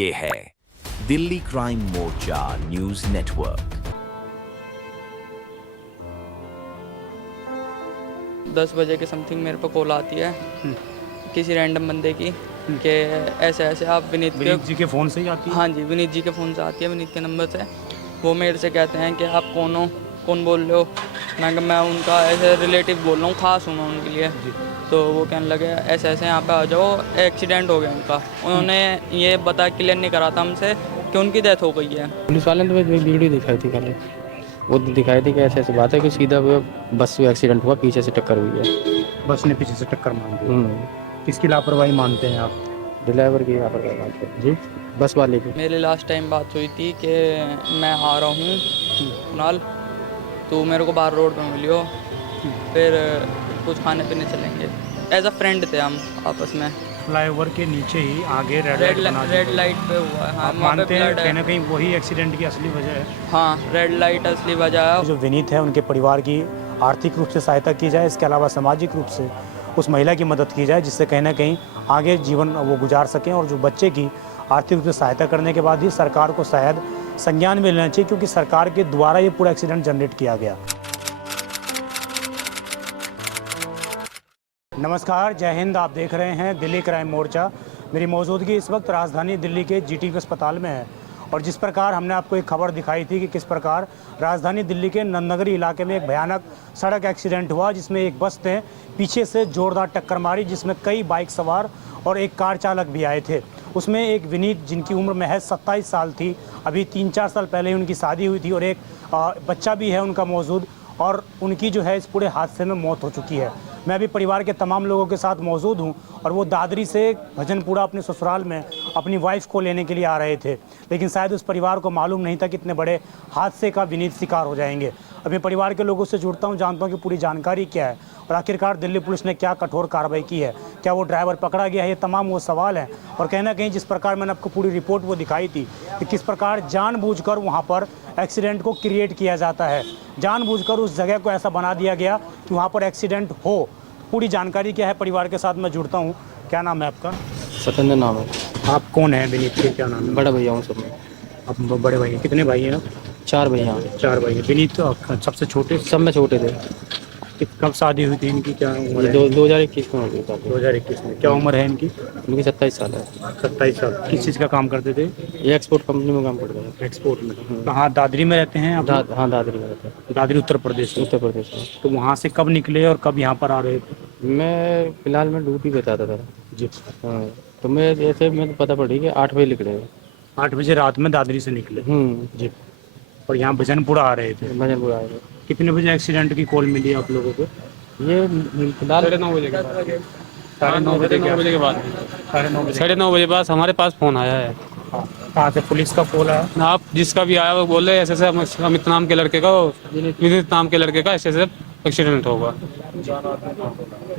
ये है दिल्ली क्राइम मोर्चा news network. 10 बजे के समथिंग मेरे पे कॉल आती है किसी रैंडम बंदे की कि ऐसे ऐसे आप विनीत जी के फ़ोन से ही आती है? हाँ जी, विनीत जी के फ़ोन से आती है, विनीत के नंबर से। वो मेरे से कहते हैं कि आप कौन हो, कौन बोल रहे हो। मैं कहा मैं उनका ऐसे रिलेटिव बोल रहा हूँ, ख़ास हूँ मैं उनके लिए। तो वो कहने लगे ऐसे ऐसे यहाँ पे आ जाओ, एक्सीडेंट हो गया उनका। उन्होंने ये बता क्लियर नहीं करा था हमसे कि उनकी डेथ हो गई है। पुलिस वाले ने तो एक वीडियो दिखाई थी कल, वो दिखाई थी कि ऐसे ऐसे बात है कि सीधा वो बस से एक्सीडेंट हुआ, पीछे से टक्कर हुई है। बस ने पीछे से टक्कर मार दी। किसकी लापरवाही मानते हैं आप? ड्राइवर की यहाँ पर जी, बस वाले की। मेरी लास्ट टाइम बात हुई थी कि मैं आ रहा हूँ कुणाल, तो मेरे को बाहर रोड पे मिलियो, फिर कुछ खाने पीने चलेंगे। एज अ फ्रेंड थे हम आपस में। फ्लाईओवर के नीचे ही आगे रेड लाइट पे हुआ है। हाँ, आप वहाँ पे मानते हैं ब्लड कहीं है। ना कहीं वही एक्सीडेंट की असली वजह है? हाँ, रेड लाइट असली वजह है। जो विनीत है उनके परिवार की आर्थिक रूप से सहायता की जाए, इसके अलावा सामाजिक रूप से उस महिला की मदद की जाए जिससे कहीं ना कहीं आगे जीवन वो गुजार सकें। और जो बच्चे की आर्थिक रूप से सहायता करने के बाद ही सरकार को शायद संज्ञान में लेना चाहिए, क्योंकि सरकार के द्वारा ये पूरा एक्सीडेंट जनरेट किया गया। नमस्कार, जय हिंद। आप देख रहे हैं दिल्ली क्राइम मोर्चा। मेरी मौजूदगी इस वक्त राजधानी दिल्ली के जीटी अस्पताल में है। और जिस प्रकार हमने आपको एक खबर दिखाई थी कि किस प्रकार राजधानी दिल्ली के नंदनगरी इलाके में एक भयानक सड़क एक्सीडेंट हुआ, जिसमें एक बस ने पीछे से जोरदार टक्कर मारी, जिसमें कई बाइक सवार और एक कार चालक भी आए थे। उसमें एक विनीत, जिनकी उम्र महज 27 साल थी, अभी 3-4 साल पहले ही उनकी शादी हुई थी, और एक बच्चा भी है उनका मौजूद, और उनकी जो है इस पूरे हादसे में मौत हो चुकी है। मैं अभी परिवार के तमाम लोगों के साथ मौजूद हूं, और वो दादरी से भजनपुरा अपने ससुराल में अपनी वाइफ को लेने के लिए आ रहे थे, लेकिन शायद उस परिवार को मालूम नहीं था कि इतने बड़े हादसे का विनीत शिकार हो जाएंगे। अभी परिवार के लोगों से जुड़ता हूं, जानता हूं कि पूरी जानकारी क्या है और आखिरकार दिल्ली पुलिस ने क्या कठोर कार्रवाई की है, क्या वो ड्राइवर पकड़ा गया है, ये तमाम वो सवाल हैं। और कहीं ना कहीं जिस प्रकार मैंने आपको पूरी रिपोर्ट वो दिखाई थी कि किस प्रकार जानबूझकर वहाँ पर एक्सीडेंट को क्रिएट किया जाता है, जानबूझकर उस जगह को ऐसा बना दिया गया कि वहाँ पर एक्सीडेंट हो। पूरी जानकारी क्या है, परिवार के साथ मैं जुड़ता हूँ। क्या नाम है आपका? सत्येंद्र नाम है। आप कौन है विनीत के? क्या नाम है? बड़ा भैया हूँ सब में। आप बड़े भाई हैं? कितने भाई हैं आप? 4 भैया हैं। 4 भाई हैं। विनीत तो सबसे छोटे? सब में छोटे थे। कब शादी हुई थी इनकी? क्या उम्र है? 2021 में हो गई था। 2021 में। क्या उम्र है इनकी? उनकी 27 साल है। 27 साल। किस चीज़ का काम करते थे? ये एक्सपोर्ट कंपनी में काम करते हैं। एक्सपोर्ट में। कहाँ, दादरी में रहते हैं आप? हाँ, दादरी में रहते हैं। दादरी उत्तर प्रदेश में। उत्तर प्रदेश में। तो वहाँ से कब निकले और कब यहाँ पर आ रहे थे? मैं फिलहाल मैं ड्यूटी बताता था जी। हाँ, तो मैं ऐसे मैं पता पड़ी कि 8 बजे निकले। 8 बजे रात में दादरी से निकले जी, और यहाँ भजनपुरा आ रहे थे। भजनपुर आए थे। कितने बजे एक्सीडेंट की कॉल मिली आप लोगों को? ये फिलहाल 9:30 बजे के बाद। 9:30 बजे के बाद 9:30 बजे बाद हमारे पास फ़ोन आया है। कहाँ से पुलिस का कॉल आया? आप जिसका भी आया वो बोल रहे ऐसे ऐसे अमित नाम के लड़के का, विनीत नाम के लड़के का ऐसे ऐसे एक्सीडेंट होगा।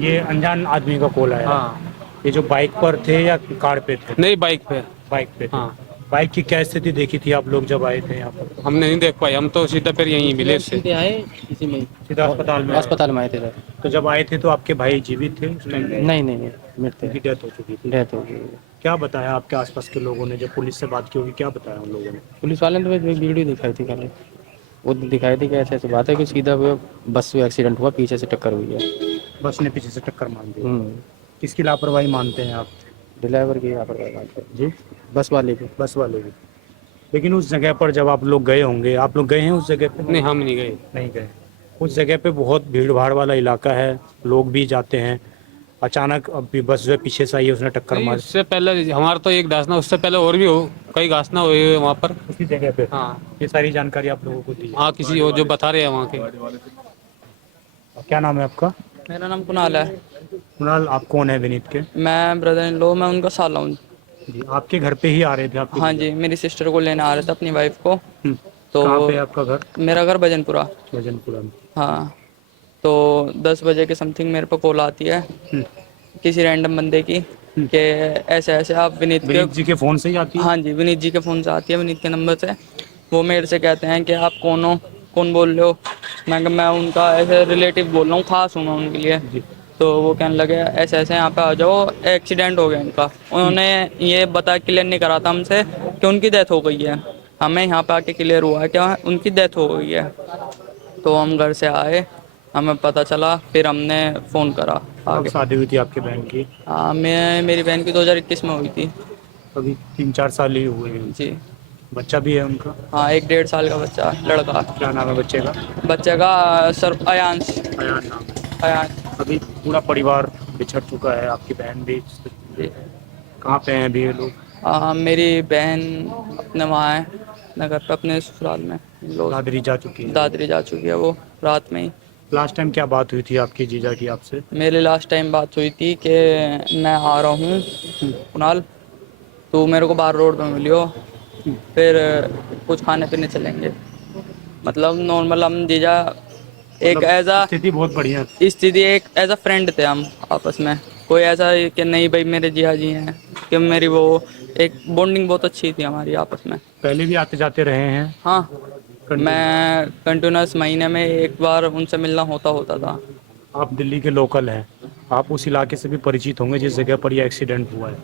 ये अनजान आदमी का कॉल आया? हाँ। ये जो बाइक पर थे या कार पे थे? नहीं, बाइक पे। बाइक पे थे। हाँ। बाइक की क्या स्थिति देखी थी आप लोग जब आए थे यहाँ पर? हमने नहीं देख पाए, हम तो सीधा फिर यहीं विलेज से आए इसी में, सीधा अस्पताल में? अस्पताल में आए थे। तो जब आए थे तो आपके भाई जीवित थे उस टाइम? नहीं मिलते, उनकी डेथ हो चुकी थी। डेथ हो गई। क्या बताया आपके आसपास के लोगों ने जब पुलिस से बात की होगी? क्या बताया उन लोगों ने? पुलिस वाले ने तो एक वीडियो दिखाई थी कल, वो दिखाई थी कि ऐसे ऐसे बात है कि सीधा वो बस से एक्सीडेंट हुआ, पीछे से टक्कर हुई है। बस ने पीछे से टक्कर मार दी। किसकी लापरवाही मानते हैं आप? ड्राइवर की यहाँ पर जी, बस वाले की। बस वाले की। लेकिन उस जगह पर जब आप लोग गए होंगे, आप लोग गए हैं उस जगह पे? नहीं, हम नहीं गए। नहीं गए। उस जगह पे बहुत भीड़ भाड़ वाला इलाका है, लोग भी जाते हैं। अचानक अभी बस जो है पीछे से आई है, उसने टक्कर नहीं, मार उससे पहले हमारा तो एक घटना, उससे पहले और भी कई घटना हुई है वहाँ पर। उसी जगह पे। हाँ। ये सारी जानकारी आप लोगों को दी है? हाँ, किसी और जो बता रहे हैं वहाँ के। क्या नाम है आपका? मेरा नाम कुणाल है। कुणाल, आप कौन है विनीत के? मैं ब्रदर इन लॉ, मैं उनका साला हूँ। जी, आपके घर पे ही आ रहे थे आप? हाँ जी, मेरी सिस्टर को लेने आ रहे थे, अपनी वाइफ को। तो कहाँ पे है आपका घर? मेरा घर भजनपुरा। भजनपुरा में। हाँ, तो 10 बजे के समथिंग मेरे पे कॉल आती है किसी रैंडम बंदे की कि ऐसे ऐसे आप विनीत जी के फ़ोन से ही आती है? हाँ जी, विनीत जी के फ़ोन से आती है, विनीत के नंबर से। वो मेरे से कहते हैं कि आप कौन हो, कौन बोल रहे हो। मैं कहा मैं उनका ऐसे रिलेटिव बोल रहा हूँ, ख़ास हूँ मैं उनके लिए। तो वो कहने लगे ऐसे ऐसे यहाँ पे आ जाओ, एक्सीडेंट हो गया इनका। उन्होंने ये बता क्लियर नहीं करा था हमसे कि उनकी डेथ हो गई है, हमें यहाँ पे आके क्लियर हुआ है कि उनकी डेथ हो गई है। तो हम घर से आए, हमें पता चला, फिर हमने फ़ोन करा कब आगे। शादी हुई थी आपके बहन की? हाँ, मेरी बहन की 2021 में हुई थी। अभी 3-4 साल ही हुए हैं। जी। बच्चा भी है उनका? हाँ, 1 डेढ़ साल का बच्चा, लड़का। क्या नाम है बच्चे का? बच्चे का सर अयांश। अयान नाम है। अयांश। अभी पूरा परिवार बिछड़ चुका है, आपकी बहन भी। जी। कहाँ पे हैं अभी ये लोग? मेरी बहन अपने वहाँ है, अपने घर पे, अपने ससुराल में। लोग दादरी जा चुकी है? दादरी जा चुकी है वो, रात में ही। लास्ट टाइम क्या बात हुई थी आपकी जीजा की आपसे? मेरी लास्ट टाइम बात हुई थी कि मैं आ रहा हूँ कुणाल, तो मेरे को बाहर रोड पे मिलियो, फिर कुछ खाने पीने चलेंगे। मतलब नॉर्मल हम जीजा एक एज अ स्थिति बहुत बढ़िया थी। स्थिति, एक एज अ फ्रेंड थे हम आपस में। कोई ऐसा कि नहीं भाई मेरे जिया जी हैं, कि मेरी वो एक बॉन्डिंग बहुत अच्छी थी हमारी आपस में। पहले भी आते जाते रहे हैं? हाँ, मैं कंटिन्यूस महीने में एक बार उनसे मिलना होता था। आप दिल्ली के लोकल हैं, आप उस इलाके से भी परिचित होंगे जिस जगह पर यह एक्सीडेंट हुआ है।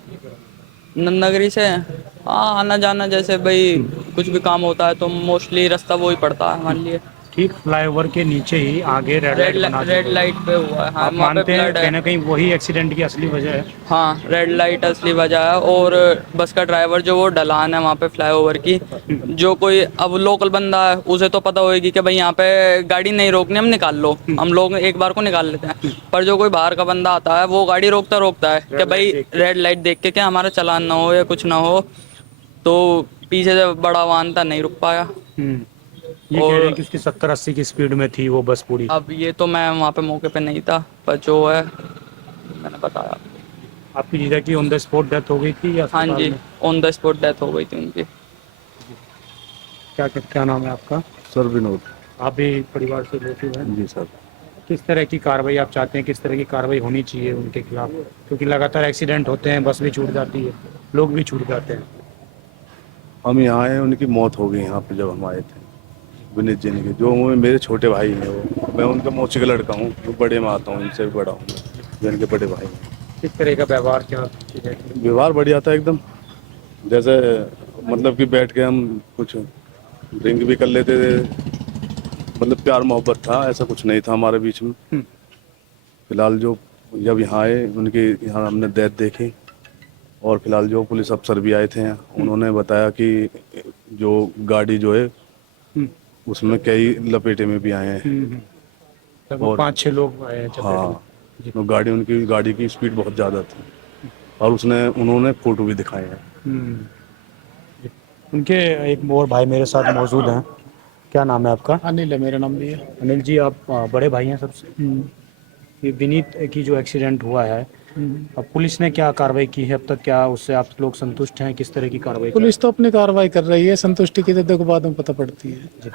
नंदनगरी से हाँ, आना जाना, जैसे भाई कुछ भी काम होता है तो मोस्टली रास्ता वो ही पड़ता है हमारे लिए। ठीक फ्लाईओवर के नीचे ही आगे रेड रेड लाइट पे हुआ है। हाँ, आप वहाँ पे मानते हैं ब्लड कहीं है। ना कहीं वही एक्सीडेंट की असली वजह है? हाँ, रेड लाइट असली वजह है। और बस का ड्राइवर जो वो ढलान है वहाँ पे फ्लाईओवर की, जो कोई अब लोकल बंदा है उसे तो पता होगी कि भाई यहाँ पे गाड़ी नहीं रोकनी, हम निकाल लो, हम लोग एक बार को निकाल लेते हैं। पर जो कोई बाहर का बंदा आता है वो गाड़ी रोकता है कि भाई रेड लाइट देख के क्या हमारा चालान ना हो या कुछ ना हो। तो पीछे से बड़ा वाहन था, नहीं रुक पाया। ये कह रहे हैं कि उसकी 70-80 की स्पीड में थी वो बस पूरी। अब ये तो मैं वहाँ पे मौके पे नहीं था, पर जो है मैंने बताया। आपकी जीजा की ऑन द स्पॉट डेथ हो गई थी या हाँ अस्पताल जी, में? ऑन द स्पॉट डेथ हो गई थी उनकी। क्या नाम है आपका? सर विनोद। आप भी परिवार से रिलेटिव हैं? जी सर। किस तरह की कार्रवाई आप चाहते हैं, किस तरह की कार्रवाई होनी चाहिए उनके खिलाफ? क्योंकि लगातार एक्सीडेंट होते हैं, बस भी छूट जाती है, लोग भी छूट जाते हैं। हम यहाँ आए, उनकी मौत हो गई यहाँ पे जब हम आए थे। विनीत जी के जो मेरे छोटे भाई हैं, वो मैं उनका मौसी का लड़का हूँ, वो बड़े में आता हूँ, इनसे भी बड़ा हूँ, जो इनके बड़े भाई हैं। किस तरह का व्यवहार क्या चीज़ है? व्यवहार बढ़िया था एकदम, जैसे मतलब कि बैठ के हम कुछ ड्रिंक भी कर लेते थे, मतलब प्यार मोहब्बत था, ऐसा कुछ नहीं था हमारे बीच में। फिलहाल जो जब यहाँ आए उनकी यहाँ हमने डेथ देखी, और फिलहाल जो पुलिस अफसर भी आए थे उन्होंने बताया कि जो गाड़ी जो है उसमें कई लपेटे में भी आए हैं। लगभग 5-6 लोग आए हैं। हाँ, तो उनकी गाड़ी की स्पीड बहुत ज़्यादा थी, और उन्होंने फोटो भी दिखाए हैं। उनके एक और भाई मेरे साथ मौजूद हैं। क्या नाम है आपका? अनिल है, मेरा नाम भी है। अनिल जी, आप बड़े भाई हैं सबसे। ये विनीत की जो एक्सीडेंट हुआ है, अब पुलिस ने क्या कार्रवाई की है अब तक? क्या उससे आप लोग संतुष्ट हैं? किस तरह की कार्रवाई? पुलिस तो अपनी कार्रवाई कर रही है, संतुष्टि की तो देखो बाद में पता पड़ती है।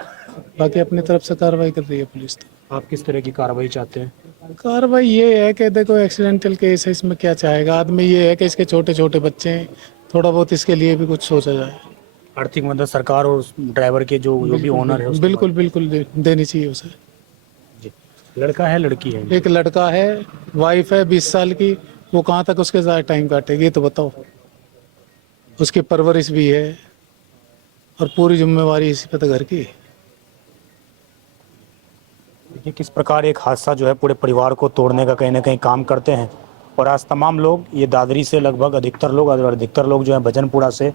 बाकी अपनी तरफ से कार्रवाई कर रही है पुलिस। तो आप किस तरह की कार्रवाई चाहते हैं? कार्रवाई ये है कि देखो एक्सीडेंटल केस है, इसमें क्या चाहेगा आदमी, ये है कि इसके छोटे छोटे बच्चे हैं, थोड़ा बहुत इसके लिए भी कुछ सोचा जाए। आर्थिक मदद सरकार और उस ड्राइवर के जो भी ओनर है उसको बिल्कुल बिल्कुल देनी चाहिए उसे। जी। लड़का है लड़की है? एक लड़का है, वाइफ है 20 साल की, वो कहाँ तक उसके साथ टाइम काटेगी तो बताओ। उसकी परवरिश भी है और पूरी जिम्मेवारी इसी पे तो घर की है। देखिए किस प्रकार एक हादसा जो है पूरे परिवार को तोड़ने का कहीं ना कहीं काम करते हैं। और आज तमाम लोग ये दादरी से लगभग अधिकतर लोग जो है भजनपुरा से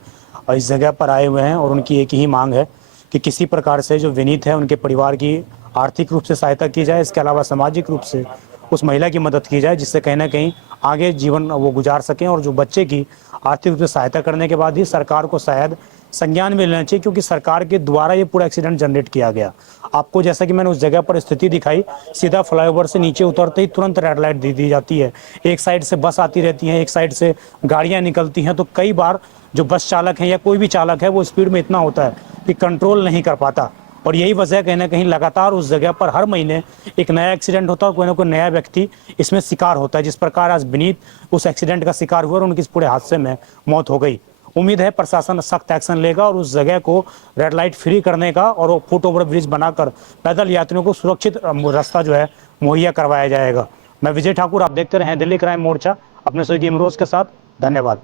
इस जगह पर आए हुए हैं, और उनकी एक ही मांग है कि किसी प्रकार से जो विनीत है उनके परिवार की आर्थिक रूप से सहायता की जाए, इसके अलावा सामाजिक रूप से उस महिला की मदद की जाए, जिससे कहीं ना कहीं आगे जीवन वो गुजार सकें। और जो बच्चे की आर्थिक रूप से सहायता करने के बाद ही सरकार को शायद संज्ञान में लेना चाहिए, क्योंकि सरकार के द्वारा ये पूरा एक्सीडेंट जनरेट किया गया। आपको जैसा कि मैंने उस जगह पर स्थिति दिखाई, सीधा फ्लाईओवर से नीचे उतरते ही तुरंत रेड लाइट दी जाती है। एक साइड से बस आती रहती है, एक साइड से गाड़ियां निकलती हैं, तो कई बार जो बस चालक है या कोई भी चालक है वो स्पीड में इतना होता है कि कंट्रोल नहीं कर पाता। और यही वजह कहीं ना कहीं लगातार उस जगह पर हर महीने एक नया एक्सीडेंट होता है, कोई ना कोई नया व्यक्ति इसमें शिकार होता है। जिस प्रकार आज विनीत उस एक्सीडेंट का शिकार हुआ और उनकी इस पूरे हादसे में मौत हो गई। उम्मीद है प्रशासन सख्त एक्शन लेगा और उस जगह को रेड लाइट फ्री करने का और वो फुट ओवर ब्रिज बनाकर पैदल यात्रियों को सुरक्षित रास्ता जो है मुहैया करवाया जाएगा। मैं विजय ठाकुर, आप देखते रहें दिल्ली क्राइम मोर्चा अपने सहयोगी इमरोज के साथ। धन्यवाद।